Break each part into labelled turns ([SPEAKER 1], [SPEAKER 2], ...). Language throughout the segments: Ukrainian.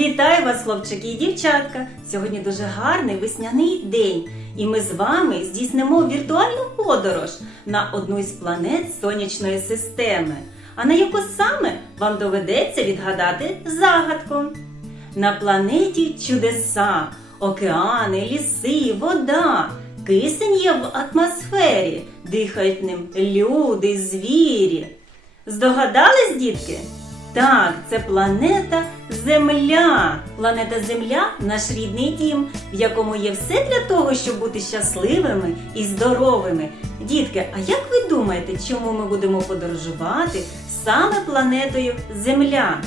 [SPEAKER 1] Вітаю вас, хлопчики і дівчатка! Сьогодні дуже гарний весняний день, і ми з вами здійснимо віртуальну подорож на одну із планет сонячної системи. А на яку саме вам доведеться відгадати загадку. На планеті чудеса, океани, ліси, вода. Кисень є в атмосфері, дихають ним люди, звірі. Здогадались, дітки? Так, це планета Земля. Планета Земля наш рідний дім, в якому є все для того, щоб бути щасливими і здоровими. Дітки, а як ви думаєте, чому ми будемо подорожувати саме планетою Земля?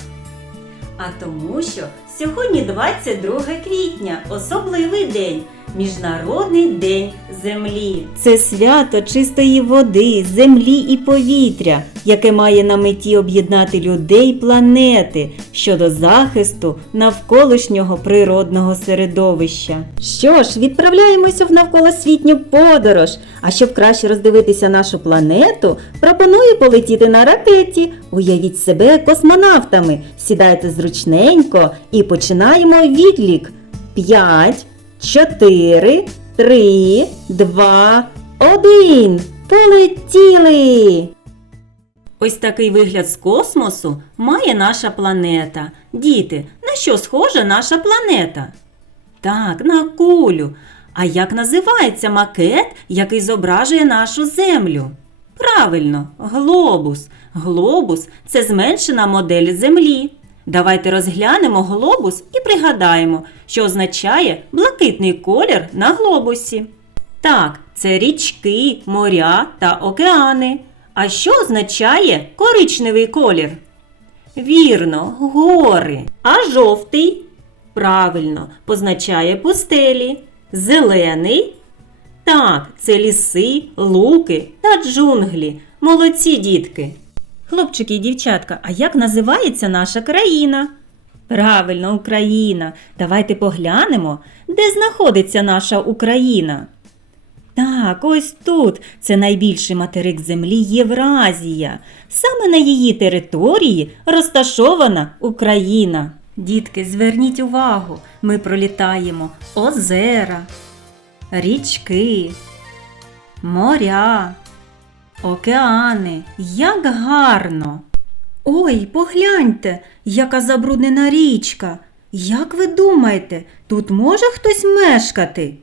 [SPEAKER 1] А тому, що сьогодні 22 квітня, особливий день, Міжнародний день землі. Це свято чистої води, землі і повітря, яке має на меті об'єднати людей планети щодо захисту навколишнього природного середовища. Що ж, відправляємося в навколосвітню подорож. А щоб краще роздивитися нашу планету, пропоную полетіти на ракеті. Уявіть себе космонавтами. Сідайте зручненько і починаємо відлік. 5, 4, 3, 2, 1. Полетіли! Ось такий вигляд з космосу має наша планета. Діти, на що схожа наша планета? Так, на кулю. А як називається макет, який зображує нашу землю? Правильно, глобус. Глобус це зменшена модель Землі. Давайте розглянемо глобус і пригадаємо, що означає блакитний колір на глобусі. Так, це річки, моря та океани. А що означає коричневий колір? Вірно, гори. А жовтий? Правильно, позначає пустелі. Зелений? Так, це ліси, луки та джунглі. Молодці дітки. Хлопчики і дівчатка, а як називається наша країна? Правильно, Україна. Давайте поглянемо, де знаходиться наша Україна. Так, ось тут це найбільший материк землі Євразія. Саме на її території розташована Україна. Дітки, зверніть увагу, ми пролітаємо озера, річки, моря, океани. Як гарно! Ой, погляньте, яка забруднена річка. Як ви думаєте, тут може хтось мешкати?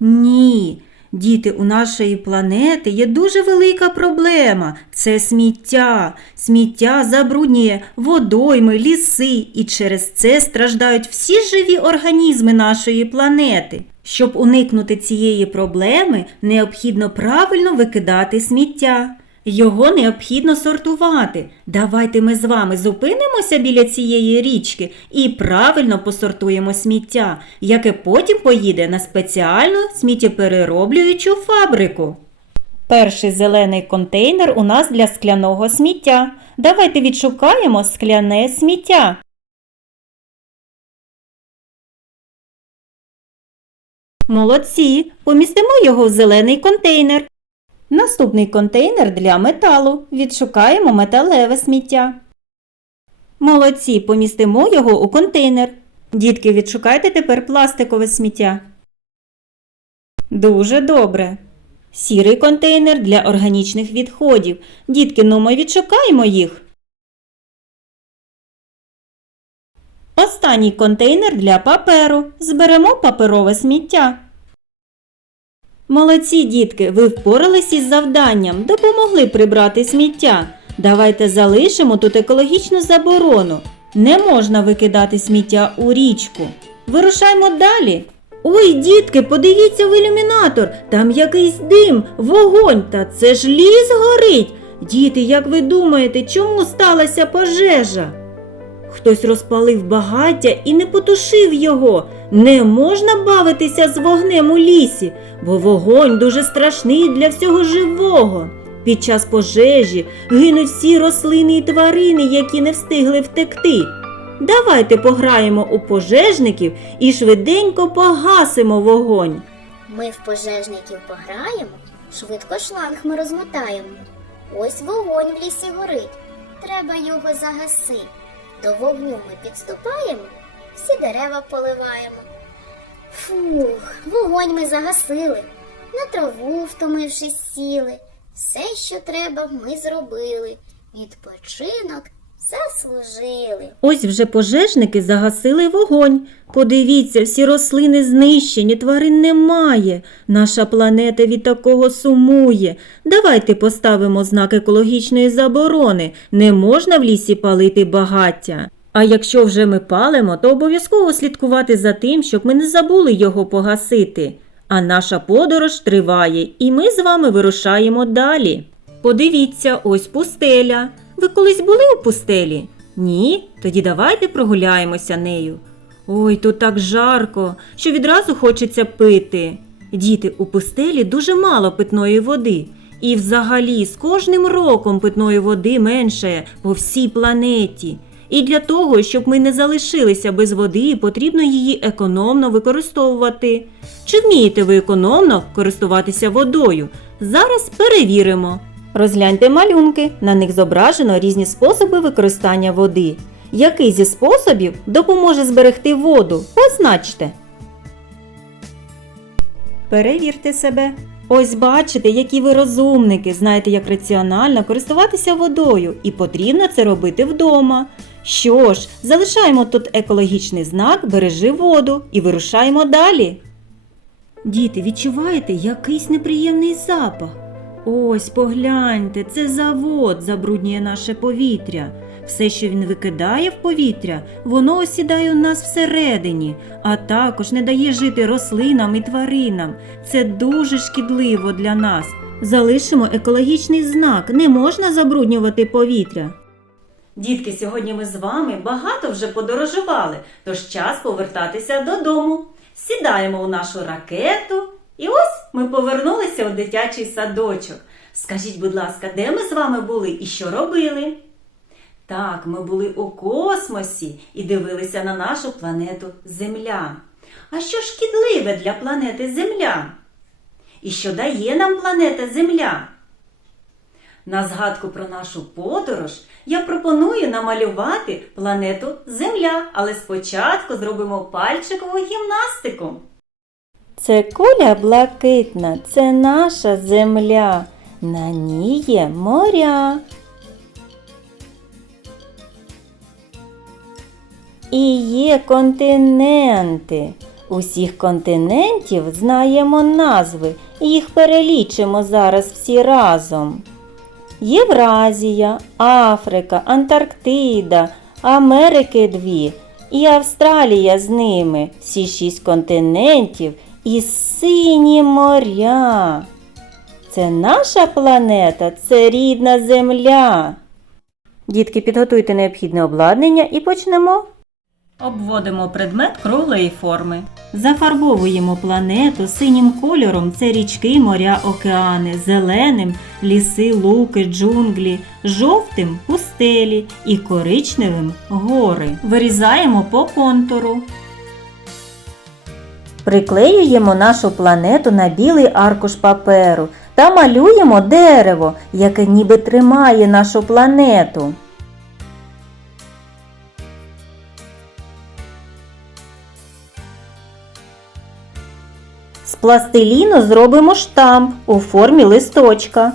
[SPEAKER 1] Ні, діти, у нашої планети є дуже велика проблема. Це сміття. Сміття забруднює водойми, ліси, і через це страждають всі живі організми нашої планети. Щоб уникнути цієї проблеми, необхідно правильно викидати сміття. Його необхідно сортувати. Давайте ми з вами зупинимося біля цієї річки і правильно посортуємо сміття, яке потім поїде на спеціальну сміттєперероблюючу фабрику. Перший зелений контейнер у нас для скляного сміття. Давайте відшукаємо скляне сміття. Молодці! Помістимо його в зелений контейнер. Наступний контейнер для металу. Відшукаємо металеве сміття. Молодці, помістимо його у контейнер. Дітки, відшукайте тепер пластикове сміття. Дуже добре. Сірий контейнер для органічних відходів. Дітки, ну ми відшукаємо їх. Останній контейнер для паперу. Зберемо паперове сміття. Молодці, дітки, ви впорались із завданням, допомогли прибрати сміття. Давайте залишимо тут екологічну заборону. Не можна викидати сміття у річку. Вирушаймо далі. Ой, дітки, подивіться в ілюмінатор. Там якийсь дим, вогонь, та це ж ліс горить. Діти, як ви думаєте, чому сталася пожежа? Хтось розпалив багаття і не потушив його. Не можна бавитися з вогнем у лісі, бо вогонь дуже страшний для всього живого. Під час пожежі гинуть всі рослини і тварини, які не встигли втекти. Давайте пограємо у пожежників і швиденько погасимо вогонь.
[SPEAKER 2] Ми в пожежників пограємо, швидко шланг ми розмотаємо. Ось вогонь в лісі горить, треба його загасити. До вогню ми підступаємо, всі дерева поливаємо. Фух, вогонь ми загасили, на траву втомившись сіли. Все, що треба, ми зробили. Відпочинок заслужили.
[SPEAKER 1] Ось вже пожежники загасили вогонь. Подивіться, всі рослини знищені, тварин немає. Наша планета від такого сумує. Давайте поставимо знак екологічної заборони. Не можна в лісі палити багаття. А якщо вже ми палимо, то обов'язково слідкувати за тим, щоб ми не забули його погасити. А наша подорож триває, і ми з вами вирушаємо далі. Подивіться, ось пустеля. Ви колись були у пустелі? Ні? Тоді давайте прогуляємося нею. Ой, тут так жарко, що відразу хочеться пити. Діти, у пустелі дуже мало питної води. І взагалі з кожним роком питної води меншає по всій планеті. І для того, щоб ми не залишилися без води, потрібно її економно використовувати. Чи вмієте ви економно користуватися водою? Зараз перевіримо. Розгляньте малюнки, на них зображено різні способи використання води. Який зі способів допоможе зберегти воду? Позначте. Перевірте себе. Ось бачите, які ви розумники, знаєте, як раціонально користуватися водою, і потрібно це робити вдома. Що ж, залишаємо тут екологічний знак Бережи воду і вирушаємо далі. Діти, відчуваєте якийсь неприємний запах? Ось погляньте, це завод забруднює наше повітря. Все, що він викидає в повітря, воно осідає у нас всередині, а також не дає жити рослинам і тваринам. Це дуже шкідливо для нас. Залишимо екологічний знак, не можна забруднювати повітря. Дітки, сьогодні ми з вами багато вже подорожували, тож час повертатися додому. Сідаємо у нашу ракету, і ось ми повернулися у дитячий садочок. Скажіть, будь ласка, де ми з вами були і що робили? Так, ми були у космосі і дивилися на нашу планету Земля. А що шкідливе для планети Земля? І що дає нам планета Земля? На згадку про нашу подорож я пропоную намалювати планету Земля, але спочатку зробимо пальчикову гімнастику. Це куля блакитна, це наша земля. На ній є моря. І є континенти. Усіх континентів знаємо назви, їх перелічимо зараз всі разом. Євразія, Африка, Антарктида, Америки дві і Австралія з ними, всі шість континентів і сині моря. Це наша планета, це рідна земля. Дітки, підготуйте необхідне обладнання і почнемо. Обводимо предмет круглої форми. Зафарбовуємо планету синім кольором це річки, моря, океани, зеленим ліси, луки, джунглі, жовтим пустелі і коричневим гори. Вирізаємо по контуру. Приклеюємо нашу планету на білий аркуш паперу та малюємо дерево, яке ніби тримає нашу планету. З пластиліну зробимо штамп у формі листочка.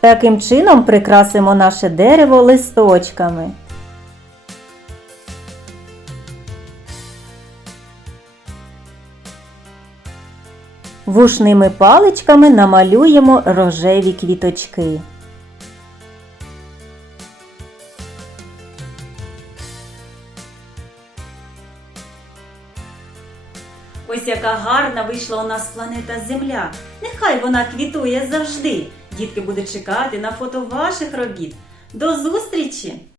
[SPEAKER 1] Таким чином прикрасимо наше дерево листочками. Вушними паличками намалюємо рожеві квіточки. Ось яка гарна вийшла у нас планета Земля. Нехай вона квітує завжди. Дітки будуть чекати на фото ваших робіт. До зустрічі!